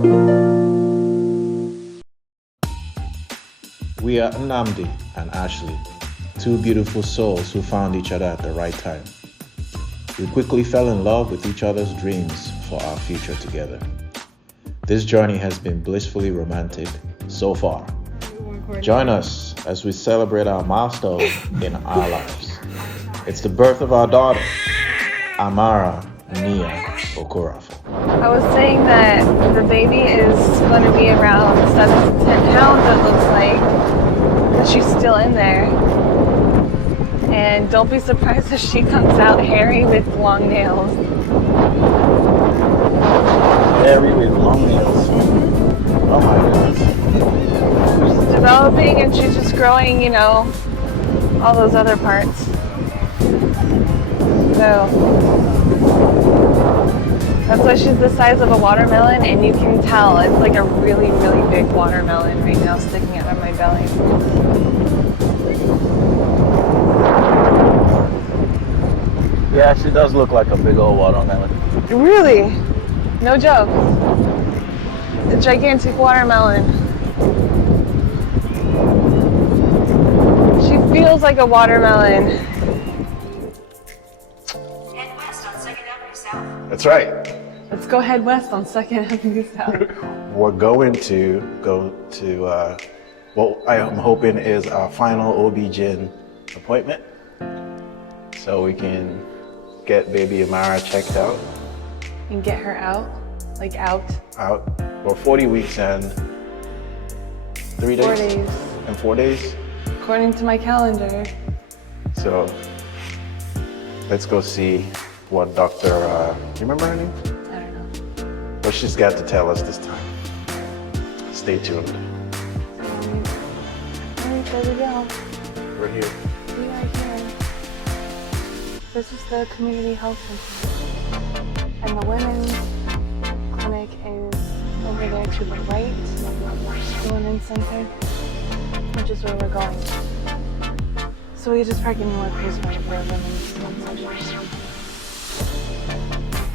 We are Nnamdi and Ashley, two beautiful souls who found each other at the right time. We quickly fell in love with each other's dreams for our future together. This journey has been blissfully romantic so far. Join us as we celebrate our milestone in our lives. It's the birth of our daughter, Amara Nia Okorafor. I was saying that the baby is going to be around 7 to 10 pounds, it looks like, because she's still in there. And don't be surprised if she comes out hairy with long nails. Hairy with long nails. Oh my goodness. She's developing and she's just growing, you know, all those other parts. So that's why she's the size of a watermelon, and you can tell it's like a really, really big watermelon right now sticking out of my belly. Yeah, she does look like a big old watermelon. Really? No joke. A gigantic watermelon. She feels like a watermelon. Head west on 2nd Avenue South. That's right. Let's go head west on 2nd Avenue South. We're going to go to what I am hoping is our final OB-GYN appointment, so we can get baby Amara checked out. And get her out? Like out? Out. We're 40 weeks and 3 days? 4 days. And 4 days? According to my calendar. So let's go see what Dr. You remember her name? I don't know. What she's got to tell us this time. Stay tuned. Alright, there we go. We're here. We are here. This is the community health center. And the women's clinic is over there to the right, the women's center, which is where we're going. So we just park anywhere close by for a women's center.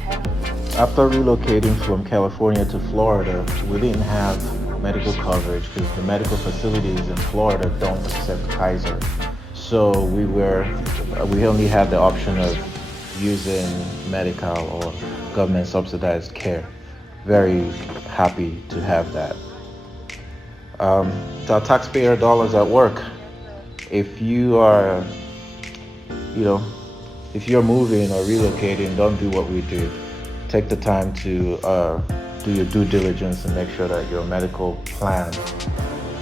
Head on. After relocating from California to Florida, we didn't have medical coverage because the medical facilities in Florida don't accept Kaiser. So we only had the option of using Medical or government subsidized care. Very happy to have that. Our taxpayer dollars at work. If you are, if you're moving or relocating, don't do what we did. Take the time to do your due diligence and make sure that your medical plan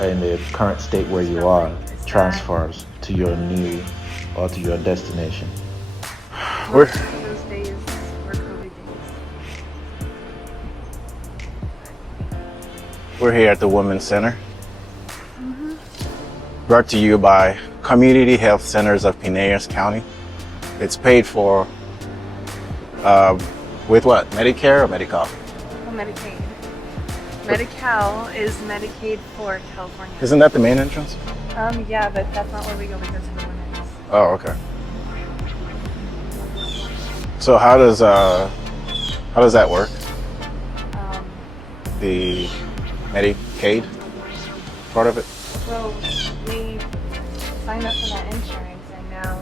in the current state where you are transfers to your new or to your destination. Those days were COVID days. We're here at the Women's Center. Brought to you by Community Health Centers of Pinellas County. It's paid for with what? Medicare or Medi-Cal? Medicaid. Medi-Cal is Medicaid for California. Isn't that the main entrance? Yeah, but that's not where we go. We go to the women's. Oh, okay. So how does that work? The Medicaid part of it? So we signed up for that insurance, and now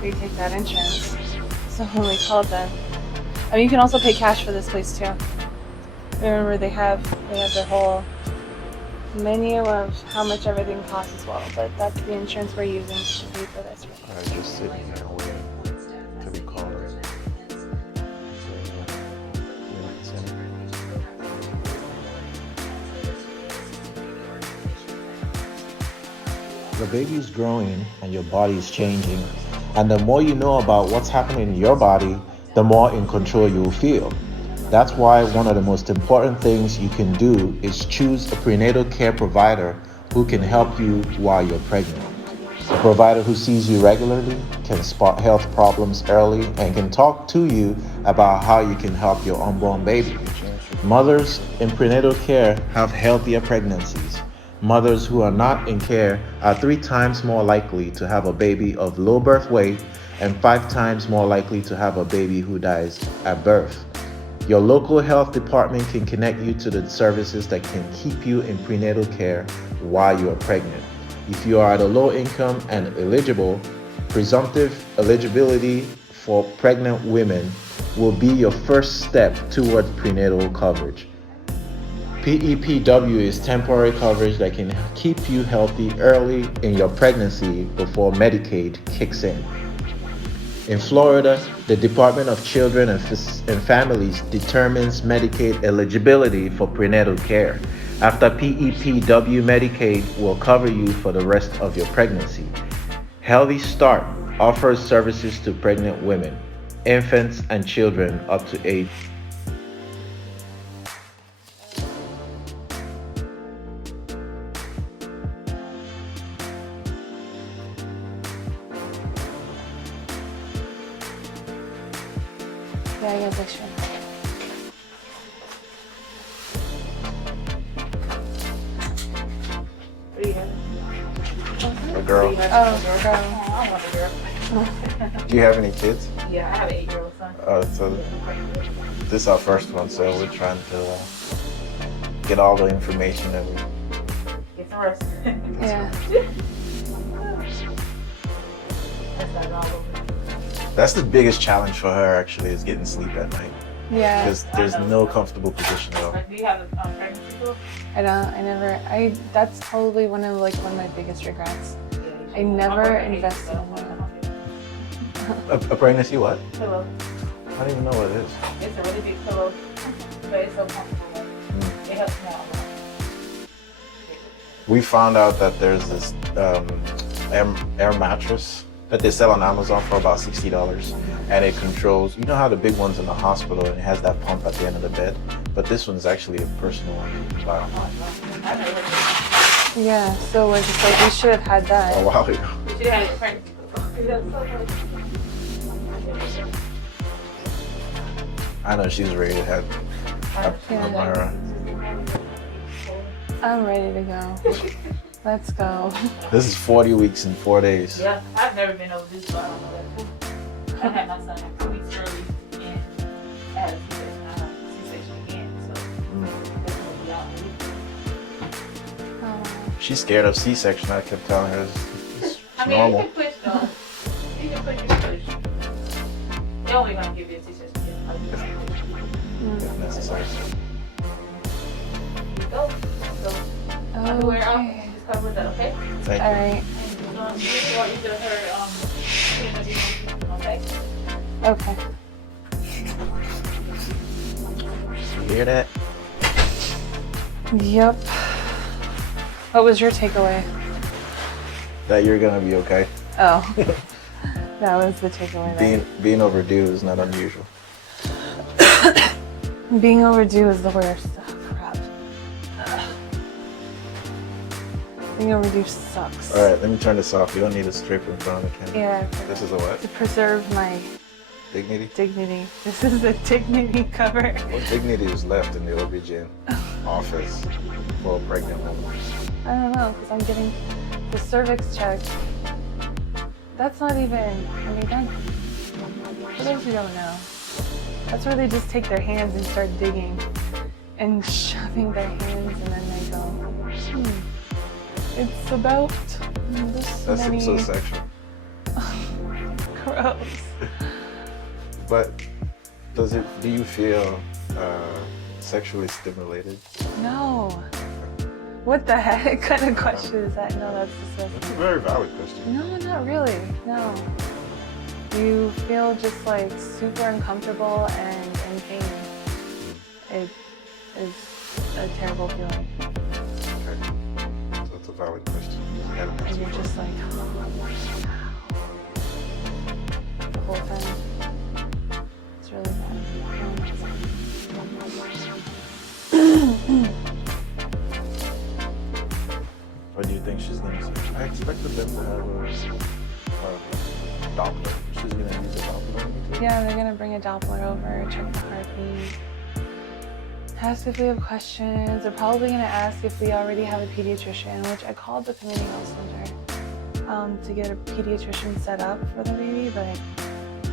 they take that insurance. So when we called them, I mean, you can also pay cash for this place too. Remember, they have their whole menu of how much everything costs as well. But that's the insurance we're using to pay for this. Alright, just sitting here waiting to be called. The baby is growing and your body is changing. And the more you know about what's happening in your body, the more in control you will feel. That's why one of the most important things you can do is choose a prenatal care provider who can help you while you're pregnant. A provider who sees you regularly, can spot health problems early, and can talk to you about how you can help your unborn baby. Mothers in prenatal care have healthier pregnancies. Mothers who are not in care are 3 times more likely to have a baby of low birth weight and 5 times more likely to have a baby who dies at birth. Your local health department can connect you to the services that can keep you in prenatal care while you are pregnant. If you are at a low income and eligible, presumptive eligibility for pregnant women will be your first step toward prenatal coverage. PEPW is temporary coverage that can keep you healthy early in your pregnancy before Medicaid kicks in. In Florida, the Department of Children and Families determines Medicaid eligibility for prenatal care. After PEPW, Medicaid will cover you for the rest of your pregnancy. Healthy Start offers services to pregnant women, infants, and children up to age. Yeah, I guess extra. A girl. Oh, girl. I want a girl. Do you have any kids? Yeah, I have an 8-year-old son. So this is our first one, so we're trying to get all the information that we. Get some rest. Yeah. That's like all over. That's the biggest challenge for her actually, is getting sleep at night. Yeah. Because there's no comfortable position at all. Like, do you have a pregnancy book? That's probably one of my biggest regrets. I never invested in one. A pregnancy what? Pillow. I don't even know what it is. It's a really big pillow, but it's so comfortable. It helps me out a lot. We found out that there's this air mattress that they sell on Amazon for about $60, and it controls. You know how the big ones in the hospital, and it has that pump at the end of the bed, but this one's actually a personal one. You can buy online. I never heard of Yeah, so we're just like, we should have had that. A while ago. it. We should have had a pregnancy book. That's so funny. I know she's ready to have Yeah. Amara. I'm ready to go. Let's go. This is 40 weeks and 4 days. Yeah, I've never been over this, so I don't know that. I had my son 2 weeks early, and I had a C-section. I had a C-section again, so that's gonna be out in a week. She's scared of C-section. I kept telling her it's I mean, normal. you can push though. You can push. They're only gonna give you a C-section If necessary. You go. So, underwear up Okay. and just cover that, okay? Thank All you. right. And you just want you to her, okay? Okay. You hear that? Yep. What was your takeaway? That you're gonna be okay. Oh. That was the takeaway. Being overdue is not unusual. Being overdue is the worst. Oh, crap. Being overdue sucks. All right, let me turn this off. You don't need a strip in front of the camera. Yeah. This is a what? To preserve my Dignity? dignity. This is the dignity cover. What dignity is left in the OB-GYN office for a pregnant woman? I don't know, because I'm getting the cervix checked. That's not even, for those who don't know, that's where they just take their hands and start digging and shoving their hands, and then they go, it's about this That many. seems so sexual. Gross. But do you feel sexually stimulated? No. What the heck kind of question is that? No, that's disgusting. That's a very valid question. No, not really. No. You feel just like super uncomfortable and in pain. It is a terrible feeling. Okay. So that's a valid question. I haven't And answered you're for just like, the whole time. It's really bad. What do you think she's gonna say? I expected them to have a Doppler. She's gonna use a Doppler on me too? Yeah, they're gonna bring a Doppler over, check the heartbeat, ask if we have questions. They're probably gonna ask if we already have a pediatrician, which I called the community health center to get a pediatrician set up for the baby, but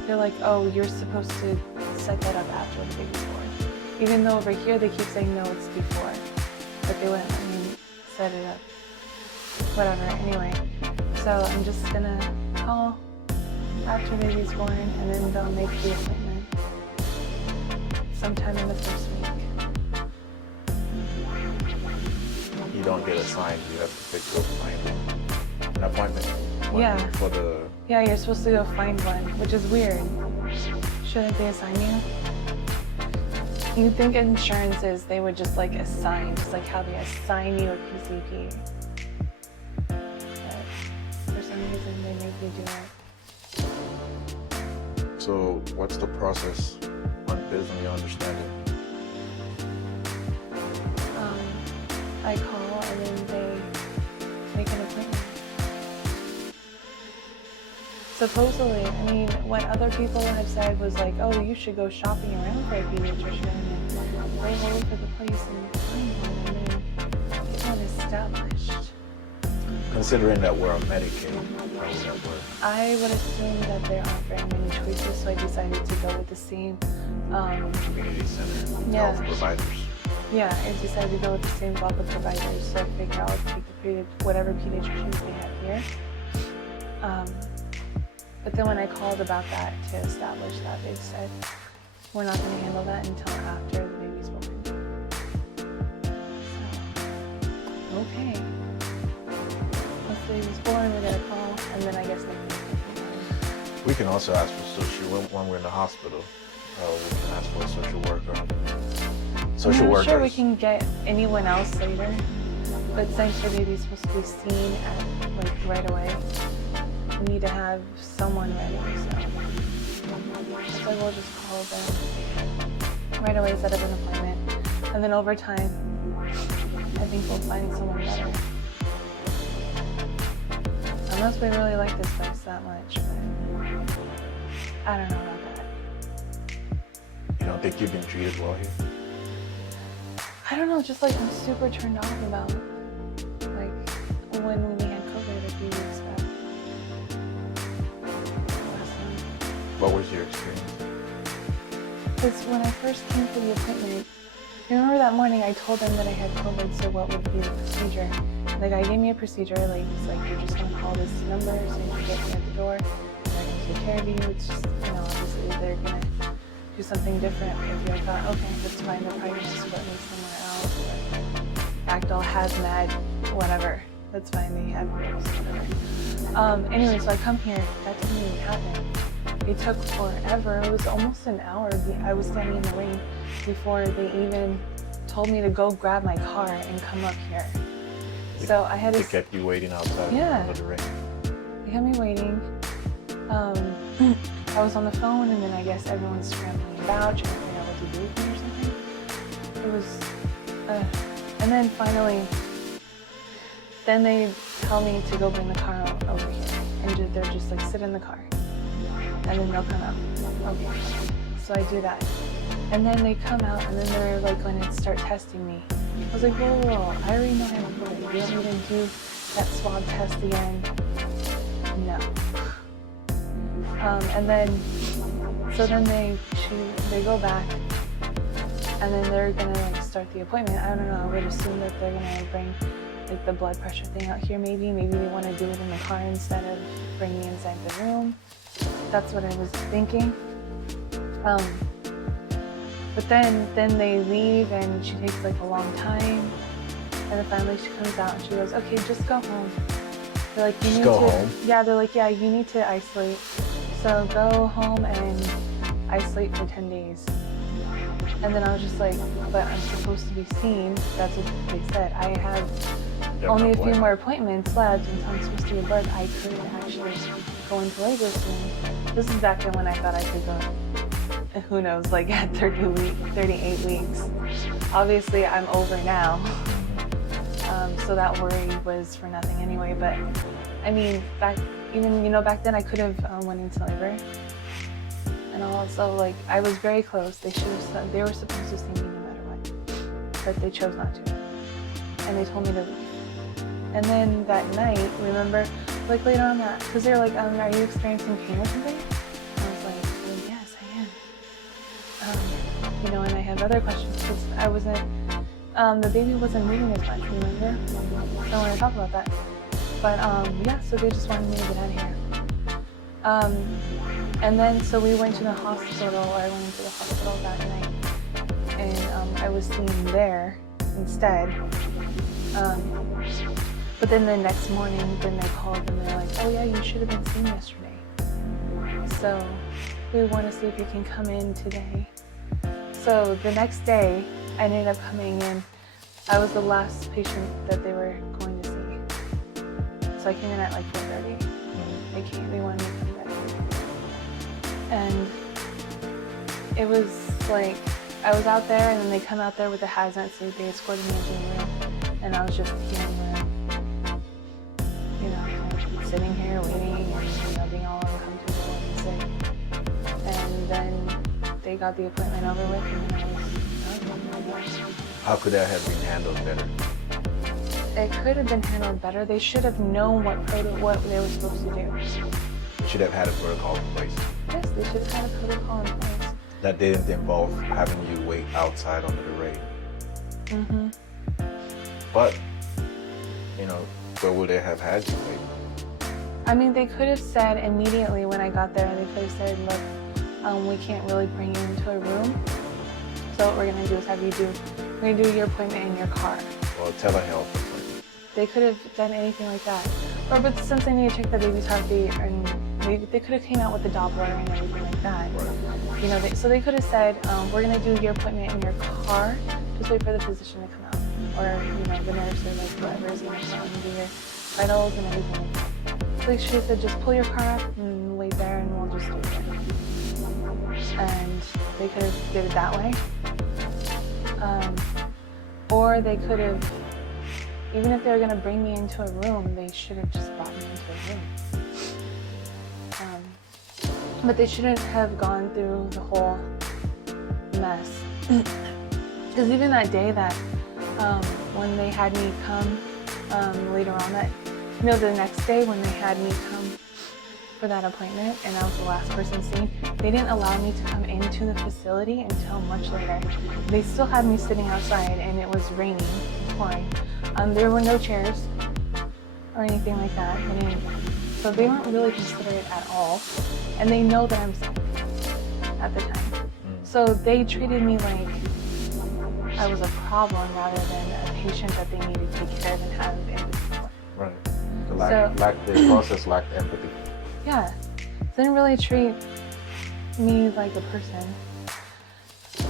they're like, oh, you're supposed to set that up after the baby's born. Even though over here they keep saying no, it's before, but they wouldn't let me set it up. Whatever. Anyway, so I'm just gonna call after baby's born, and then they'll make the appointment sometime in the first week. You don't get assigned. You have to pick an appointment. Yeah. For the. Yeah, you're supposed to go find one, which is weird. Shouldn't they assign you? You'd think insurances, they would just like assign, just like how they assign you a PCP. But for some reason, they make you do it. So, what's the process based on your understanding? I call and then they make an appointment. Supposedly, I mean, what other people have said was like, oh, you should go shopping around for a pediatrician and go all over the place and find one and then get one established. Considering that we're on Medicaid, how would that work? I would assume that there aren't very many choices, so I decided to go with the same. Community center, Yeah. health providers. Yeah, I decided to go with the same block of providers, so I figured I'll take whatever pediatricians they have here. But then when I called about that to establish that, they said, we're not going to handle that until after the baby's born. So, okay. Once the baby's born, we're going to call, and then I guess they can. We can also ask for social when we're in the hospital. We can ask for a social worker. Social I'm workers. sure we can get anyone else later, but since the baby's supposed to be seen at like right away, we need to have someone ready. So we'll just call them right away, set up an appointment, and then over time, I think we'll find someone better. Unless we really like this place that much, but I don't know about that. You don't think you've been treated well here? I don't know, just like I'm super turned off about like when we had COVID a few weeks back. Last time. What was your experience? Because when I first came for the appointment, you remember that morning I told them that I had COVID, so what would be the procedure? The guy gave me a procedure, like it's like you're just gonna call this number as soon as you get me at the door, and they're gonna take care of you. It's just, you know, obviously they're gonna do something different if you thought, okay, that's fine, they're probably gonna split me somewhere else, or act all hazmat, whatever. That's fine, they have rules, whatever. Anyway, so I come here, that didn't even happen. It took forever, it was almost an hour. I was standing in the ring before they even told me to go grab my car and come up here. So I had to... They kept you waiting outside under the rain. They had me waiting. I was on the phone, and then I guess everyone's scrambling about, trying to figure out what to do with me or something. It was, and then finally, then they tell me to go bring the car over here, and they're just like, sit in the car, and then they'll come out. Okay, so I do that, and then they come out, and then they're like going to start testing me. I was like, whoa, whoa, whoa, I already know I have COVID. You want me to do that swab test again? No. And then, so then they go back, and then they're gonna like start the appointment. I don't know, I would assume that they're gonna bring like the blood pressure thing out here maybe they want to do it in the car instead of bring me inside the room. That's what I was thinking. But then they leave, and she takes like a long time, and then finally she comes out and she goes, okay, just go home. They're like, you need to home? Yeah, they're like, yeah, you need to isolate. So go home and isolate for 10 days. And then I was just like, but I'm supposed to be seen. That's what they said. I have only a few more appointments left until I'm supposed to give birth. I could actually go into labor soon. This is back then when I thought I could go, who knows, like at 38 weeks. Obviously, I'm over now. So that worry was for nothing anyway. But I mean, back then I could have went into labor. And also, like, I was very close. They were supposed to see me no matter what, but they chose not to. And they told me to leave. And then that night, remember, like later on that, because they were like, are you experiencing pain or something? And I was like, well, yes, I am. And I have other questions because I wasn't, the baby wasn't moving as much, remember? I don't want to talk about that. But yeah, so they just wanted me to get out of here. And then, so we went to the hospital, or I went into the hospital that night, and I was seen there instead. But then the next morning, then they called and they're like, oh yeah, you should have been seen yesterday. So we want to see if you can come in today. So the next day, I ended up coming in. I was the last patient that they were going to see. So I came in at like 4:30. They wanted me to come back in. And it was like, I was out there and then they come out there with the hazmat suit. They escorted me into the room. And I was just here in the room. You know, sitting here waiting and, you know, being all uncomfortable and sick. And then they got the appointment over with and then I was, How could that have been handled better? it could have been handled better. They should have known what they were supposed to do. You should have had a protocol in place. Yes, they should have had a protocol in place. That didn't involve having you wait outside under the rain. Mm-hmm. But, you know, where would they have had you wait? I mean, they could have said immediately when I got there, they could have said, look, we can't really bring you into a room. So what we're going to do is we're going to do your appointment in your car. Or a telehealth appointment? They could have done anything like that. But since they need to check the baby's heartbeat, and they could have came out with the Doppler and everything like that. Right. You know, so they could have said, we're going to do your appointment in your car. Just wait for the physician to come out. Or, you know, the nurse or like whoever is going to come out and do your vitals and everything like that. So they should have said, just pull your car up and wait there and we'll just do it there. And they could have did it that way. Or they could have, even if they were going to bring me into a room, they should have just brought me into a room. But they shouldn't have gone through the whole mess. Because even that day that, when they had me come later on the next day when they had me come for that appointment and I was the last person seen, they didn't allow me to come into the facility until much later. They still had me sitting outside and it was raining, pouring. There were no chairs or anything like that. So they weren't really considerate at all. And they know that I'm sick at the time. So they treated me like I was a problem rather than a patient that they needed to take care of and have empathy for. Right. The process lacked empathy. Yeah. They didn't really treat me like a person.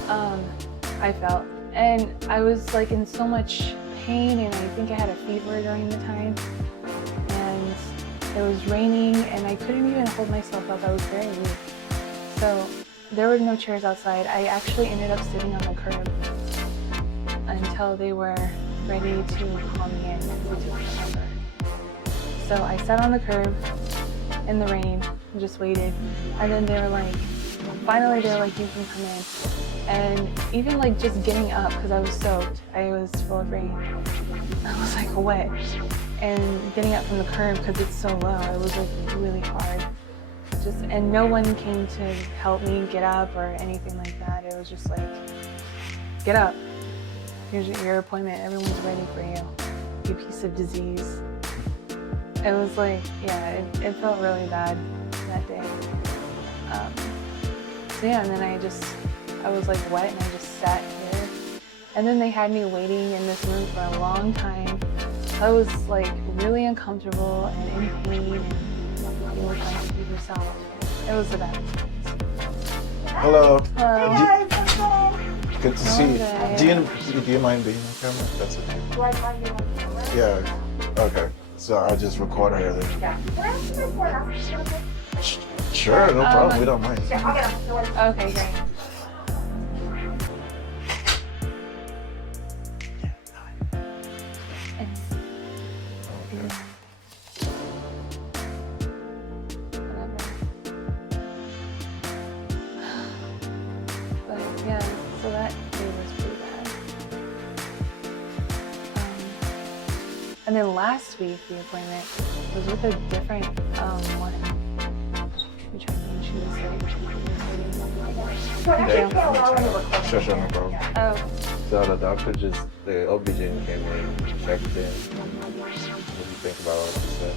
I felt. And I was like in so much pain and I think I had a fever during the time. And it was raining and I couldn't even hold myself up. I was very weak. So there were no chairs outside. I actually ended up sitting on the curb until they were ready to call me in because it took forever. So I sat on the curb in the rain and just waited. And then they were like, finally they were like, you can come in. And even like just getting up, because I was soaked, I was full of rain. I was like wet. And getting up from the curb because it's so low, it was like really hard. And no one came to help me get up or anything like that. It was just like, get up. Here's your appointment. Everyone's ready for you. You piece of disease. It was like, yeah, it felt really bad that day. So yeah, and then I was like wet and I just sat here. And then they had me waiting in this room for a long time. I was like really uncomfortable and in pain and you were trying to keep yourself. It was the best. Hello. Hello. Good to see you. Okay. Do you mind being on camera? That's okay. Do I mind being on camera? Yeah. Okay. So I'll just record her then. Yeah. Can I ask you before and after you okay? Sure, no problem. We don't mind. Yeah, I'll get up. No worries. Okay, great. But yeah, so that day was pretty bad. And then last week, the appointment was with a different one. We tried to, she was like, Thank you. Sure, no problem. Oh, So the doctor the OB-GYN came in, checked in. What do you think about what she said?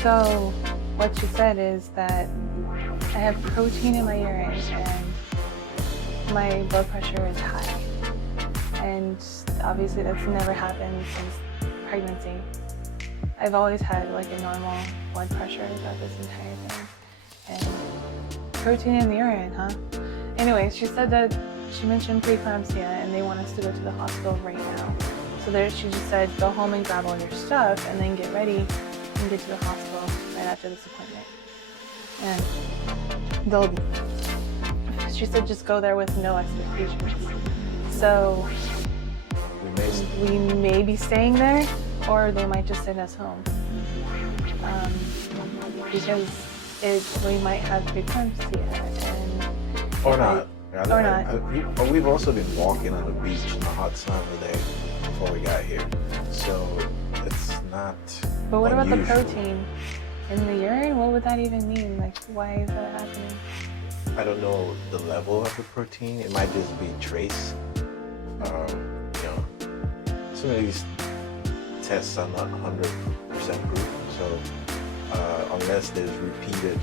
so what she said is that I have protein in my urine and my blood pressure is high. And obviously that's never happened since pregnancy. I've always had like a normal blood pressure throughout this entire thing. And protein in the urine, huh? Anyway, she said that she mentioned preeclampsia and they want us to go to the hospital right now. So there, she just said, go home and grab all your stuff and then get ready and get to the hospital right after this appointment. And she said just go there with no expectations. So we may be staying there or they might just send us home. Because we might have preeclampsia and Or not. Or not. We've also been walking on the beach in the hot sun today before we got here. So it's not But what about the unusual. protein in the urine? What would that even mean? Like, why is that happening? I don't know the level of the protein. It might just be trace. Some of these tests are not 100% proof. So unless there's repeated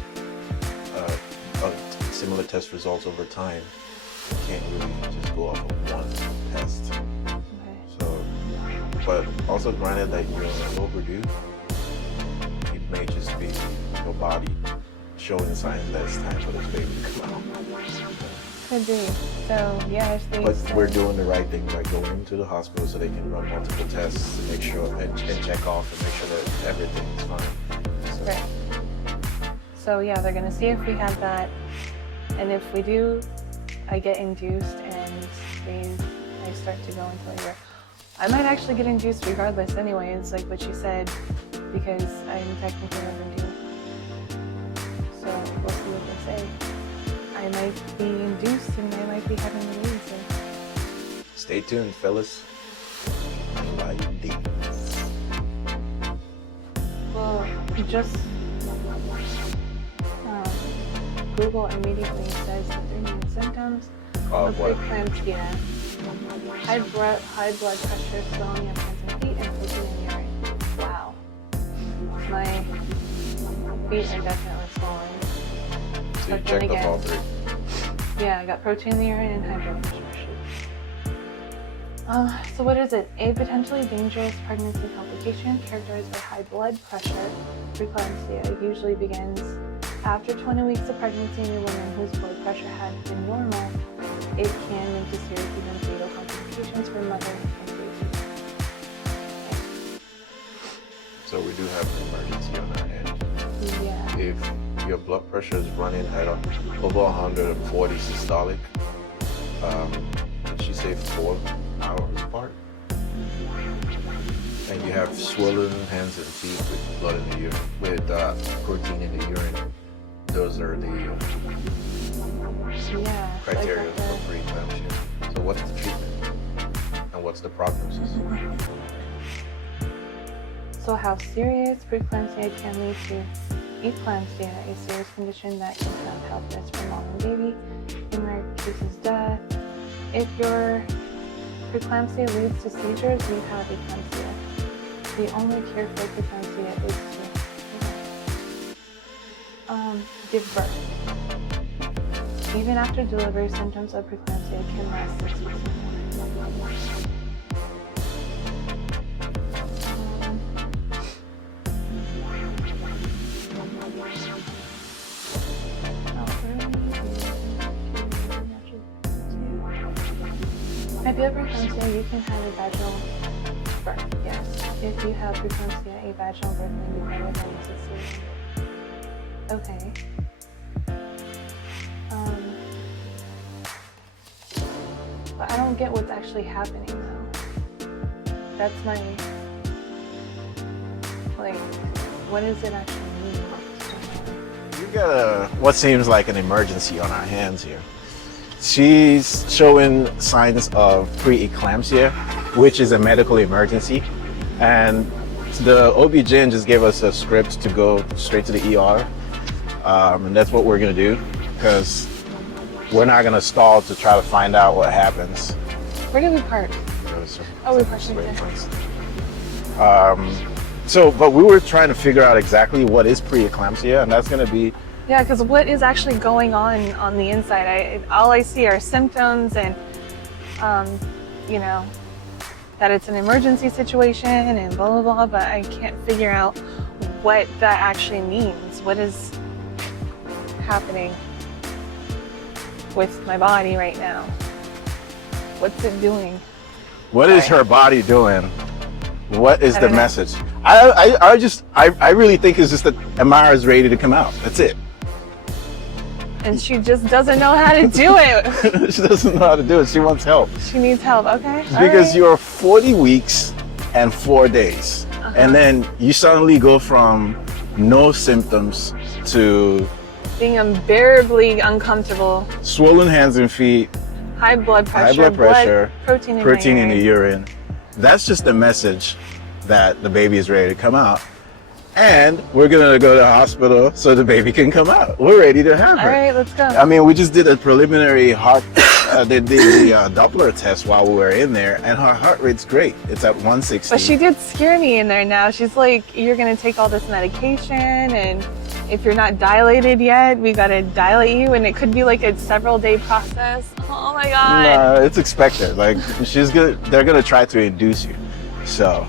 similar test results over time, you can't really just go off of one test. Okay. So, but also granted that you're overdue, it may just be your body showing signs that it's time for this baby to come out. Could be. So, yeah, if they But said- we're doing the right thing by going into the hospital so they can run multiple tests to make sure and check off and make sure that everything is fine. So, Right. So, yeah, they're going to see if we have that. And if we do, I get induced and I start to go into labor. I might actually get induced regardless anyway. It's like what she said, because I'm technically overdue. So we'll see what they say. I might be induced and I might be having a baby soon. stay tuned, fellas. NYUD. Well, just Google immediately says that their main symptoms of What? preeclampsia, high blood pressure, swelling of hands and feet, and protein in urine. Wow. My feet are definitely swollen. So you But then checked off again- all three. Yeah, I got protein in the urine and high blood pressure. So what is it? A potentially dangerous pregnancy complication characterized by high blood pressure. Preeclampsia usually begins after 20 weeks of pregnancy in a woman whose blood pressure had been normal. It can lead to serious, even fatal complications for mother and baby. So we do have an emergency on our hand. Yeah. If your blood pressure is running at over 140 systolic, did she say 4 hours apart? And you have swollen hands and feet with blood in the urine, with protein in the urine. Those are the Yeah. criteria Like for preeclampsia. So what's the treatment? And what's the prognosis? So how serious preeclampsia can lead to eclampsia, a serious condition that can have health risks for mom and baby, in rare cases death. If your preeclampsia leads to seizures, you have eclampsia. The only cure for preeclampsia is to give birth. Even after delivery, symptoms of preeclampsia can last 6 weeks or more. If you have preeclampsia, you can have a vaginal birth, yes. If you have preeclampsia, a vaginal birth may be better than a cesarean. Okay. But I don't get what's actually happening though. That's my, like, what does it actually mean? We got what seems like an emergency on our hands here. She's showing signs of preeclampsia, which is a medical emergency. And the OB-GYN just gave us a script to go straight to the ER. And that's what we're gonna do, because we're not gonna stall to try to find out what happens. Where did we park? Oh, we parked right there. But we were trying to figure out exactly what is preeclampsia, and that's gonna be. Yeah, because what is actually going on the inside? All I see are symptoms and, you know, that it's an emergency situation and blah, blah, blah, but I can't figure out what that actually means. What is happening with my body right now? What's it doing? What is her body doing? What is I the don't know. message? I really think it's just that Amara is ready to come out. That's it. And she just doesn't know how to do it. She doesn't know how to do it. She wants help. She needs help, okay? Because All right. you're 40 weeks and 4 days. And then you suddenly go from no symptoms to being unbearably uncomfortable, swollen hands and feet, high blood pressure, high blood pressure, protein in the urine. That's just the message that the baby is ready to come out. And we're gonna go to the hospital so the baby can come out. We're ready to have her. All right, let's go. I mean, we just did a preliminary heart, they did the Doppler test while we were in there, and her heart rate's great. It's at 160. But she did scare me in there now. She's like, you're gonna take all this medication, and if you're not dilated yet, we gotta dilate you, and it could be like a several day process. Oh my God. No, it's expected. Like, they're gonna try to induce you. So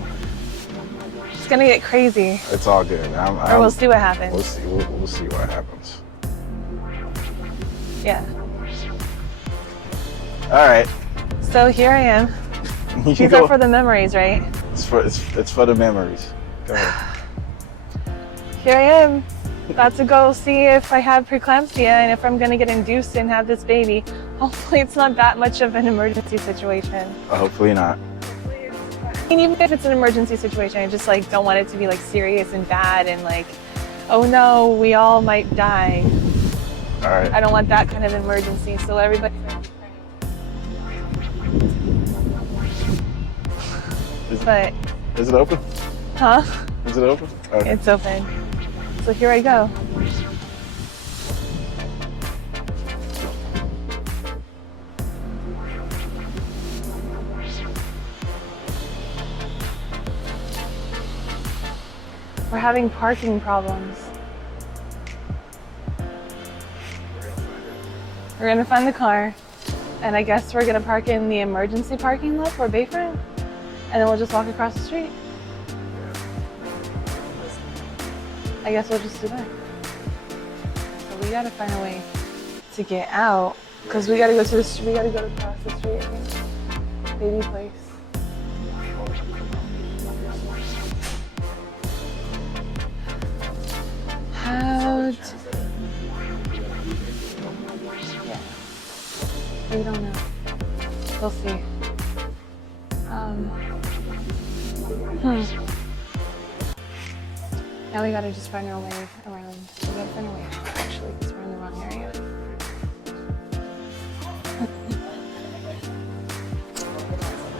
It's gonna get crazy. it's all good. Or we'll see what happens. We'll see. We'll see what happens. Yeah. All right. So here I am. You These go. are for the memories, right? It's for the memories. Go ahead. Here I am. About to go see if I have preeclampsia and if I'm gonna get induced and have this baby. Hopefully it's not that much of an emergency situation. Hopefully not. I mean, even if it's an emergency situation, I just like don't want it to be like serious and bad and like, oh no, we all might die. All right. I don't want that kind of emergency. So everybody. But, Is it open? huh? Is it open? Okay. It's open. So here I go. We're having parking problems. We're gonna find the car, and I guess we're gonna park in the emergency parking lot for Bayfront, and then we'll just walk across the street. I guess we'll just do that. So we gotta find a way to get out, because we gotta go to the we gotta go across the street, I think. Baby place. How to... Yeah. We don't know. We'll see. Now we gotta just find our way around. We gotta find our way out, actually, because we're in the wrong area.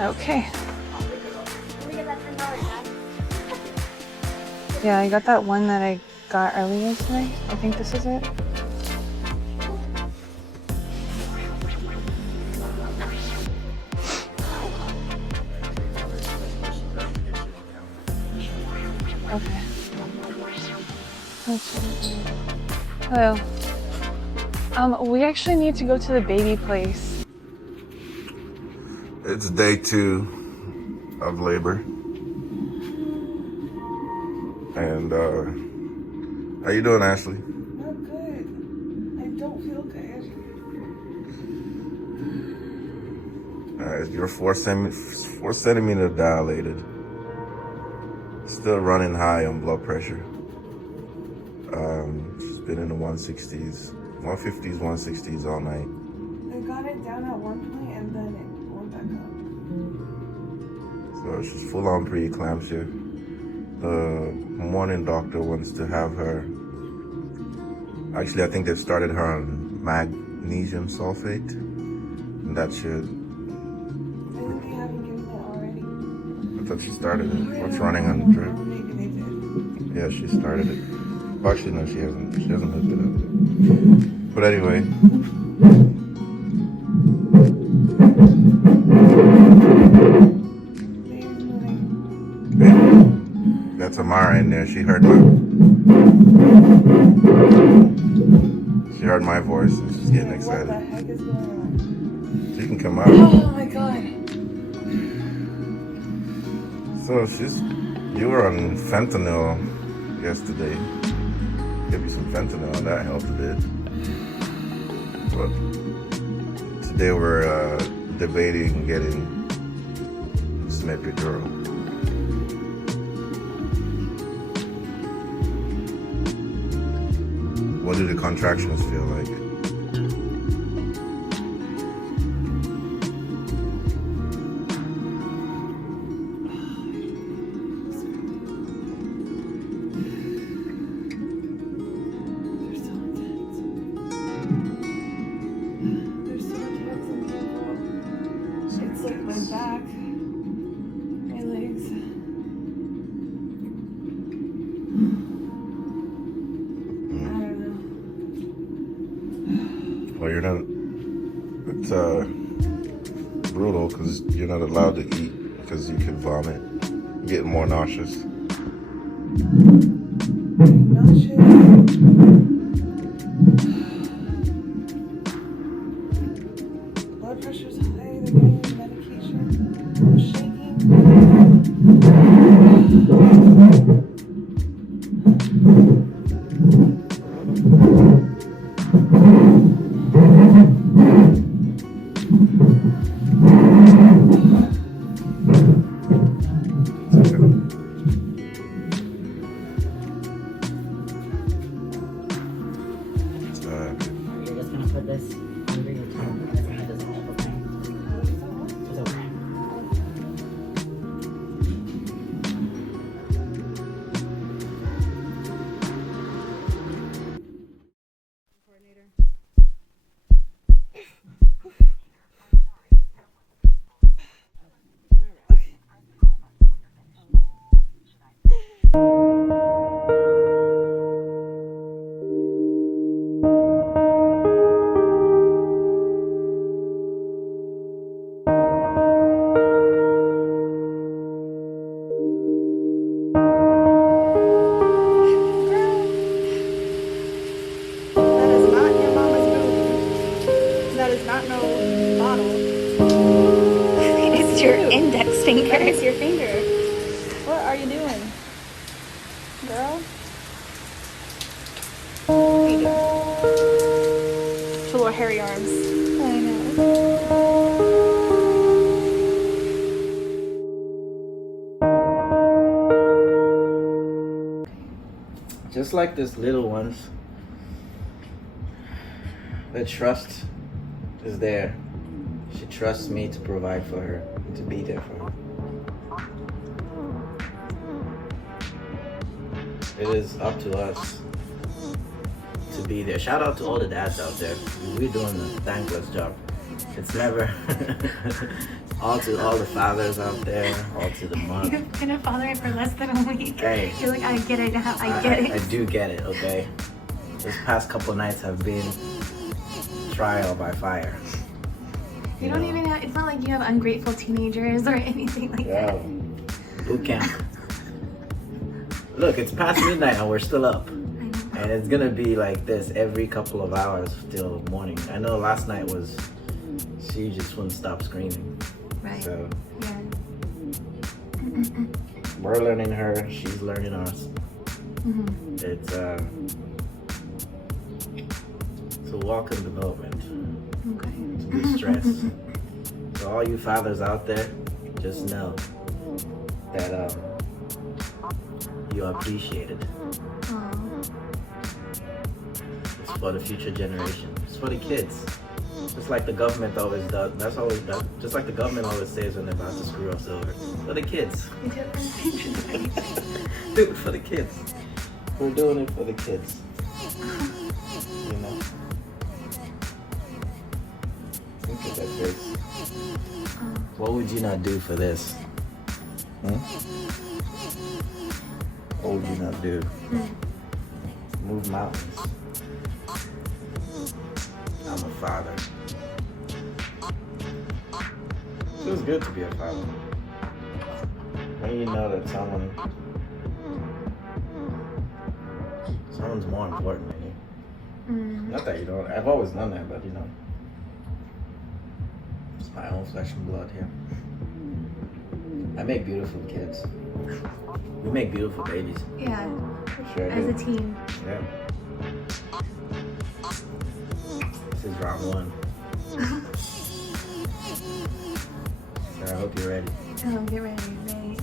Okay. Let me get that $10 back. Yeah, I got that one that I got earlier today. I think this is it. Okay. Hello. We actually need to go to the baby place. It's day 2 of labor. And how you doing, Ashley? Not good. I don't feel good. You're 4 centimeter dilated. Still running high on blood pressure. She's been in the 160s, 150s, 160s all night. I got it down at one point and then it went back up. So she's full on preeclampsia. The morning doctor wants to have her. Actually, I think they've started her on magnesium sulfate. And that should. I think they haven't given it already. I thought she started it. What's running on the drip? Maybe they did. Yeah, she started it. Well, actually, no, she hasn't. She hasn't hooked it up yet. But anyway, That's Amara in there. She heard my voice and she's getting excited. What the heck is going on? She can come out. Oh my god. So you were on fentanyl yesterday. Give you some fentanyl, and that helped a bit. But today we're debating getting some epidural. What do the contractions feel like? It's like my back, my legs. I don't know. Well, you're not. It's brutal because you're not allowed to eat because you can vomit, get more nauseous. Nauseous. Blood pressure's high. They're giving me medication. I'm shaking. You're just gonna put this under your tongue as it doesn't hold, okay? It's okay. That is not your mama's boob. That is not no bottle. It's your index finger. That is your finger. What are you doing? Girl? What are you doing? Two little hairy arms. I know. Just like this little ones, the trust is there. She trusts me to provide for her, to be there for her. It is up to us to be there. Shout out to all the dads out there. We're doing a thankless job. It's never all to all the fathers out there, all to the moms. You've been a father for less than a week. Hey. You're like, I get it now. I get it. I do get it, okay? This past couple nights have been trial by fire. You don't even have, it's not like you have ungrateful teenagers or anything like that. Boot camp. Look, it's past midnight and we're still up. I know. And it's gonna be like this every couple of hours till morning. I know last night was, she just wouldn't stop screaming. Right. So Yeah. we're learning her, she's learning us. Mm-hmm. It's a welcome development. Okay. To be stressed. So all you fathers out there, just know that you are appreciated. Aw. It's for the future generation. It's for the kids. Just like the government always does. That's always done. Just like the government always says when they're about to screw us over. For the kids. You do it for the future. Do it for the kids. We're doing it for the kids. You know? Look at that face. What would you not do for this? What would you not do? Move mountains. I'm a father. Feels good to be a father. When you know that someone home's more important than you. Mm. Not that you don't. I've always known that, but you know, it's my own flesh and blood here. I make beautiful kids. We make beautiful babies. Yeah, Sure as do. a team. Yeah. This is round one. So I hope you're ready. Oh, get ready, ready.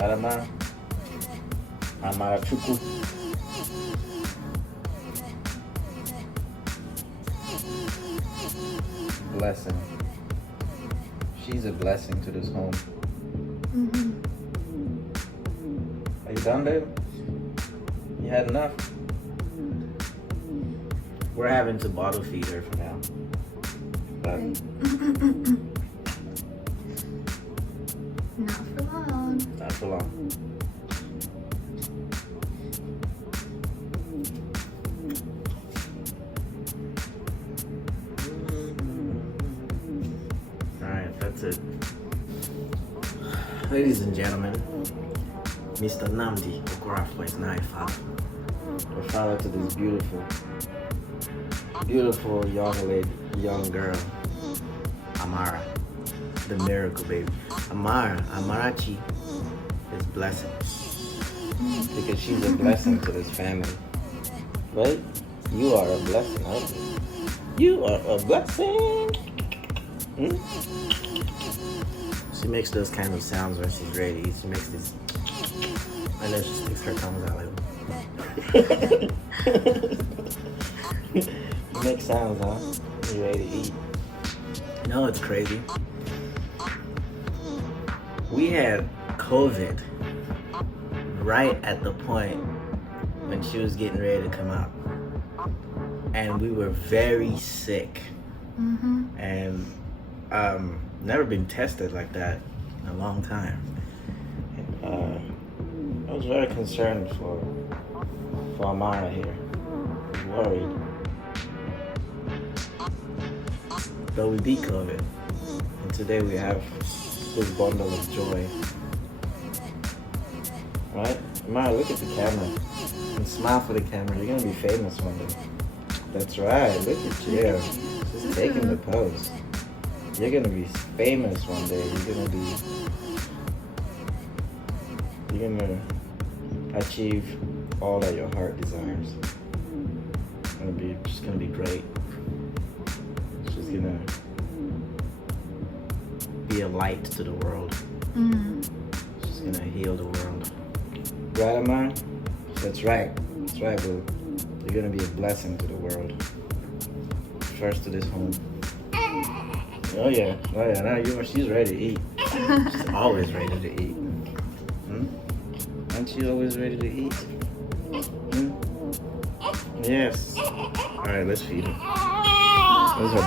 Amara. Amara Chuku. Blessing. She's a blessing to this home. Mm-hmm. Are you done, babe? You had enough? We're having to bottle feed her for now. But Not for long. not for long. Alright, that's it. Ladies and gentlemen, Mr. Namdi Okorafor is now a father. A father to this beautiful young girl, Amara, the miracle baby. Amarachi is blessing. Because she's a blessing to this family. Right? You are a blessing, aren't you? You are a blessing. Hmm? She makes those kind of sounds when she's ready. She makes this. I know she sticks her tongues out like. You make sounds, huh? You ready to eat? You know it's crazy? We had COVID right at the point when she was getting ready to come out. And we were very sick. Mm-hmm. And never been tested like that in a long time. I was very concerned for Amara here. I was worried. But we beat COVID. And today we have this bundle of joy. Right? Amara, look at the camera. And smile for the camera. You're gonna be famous one day. That's right. Look at you. Just taking the pose. You're gonna be famous one day. You're gonna achieve all that your heart desires. It's gonna be great. She's gonna be a light to the world. Mm-hmm. She's gonna heal the world. Right, Amara? That's right. That's right, boo. You're gonna be a blessing to the world. First to this home. Oh yeah. Now she's ready to eat. She's always ready to eat. Aren't you always ready to eat? Yes. All right, let's feed her. Those are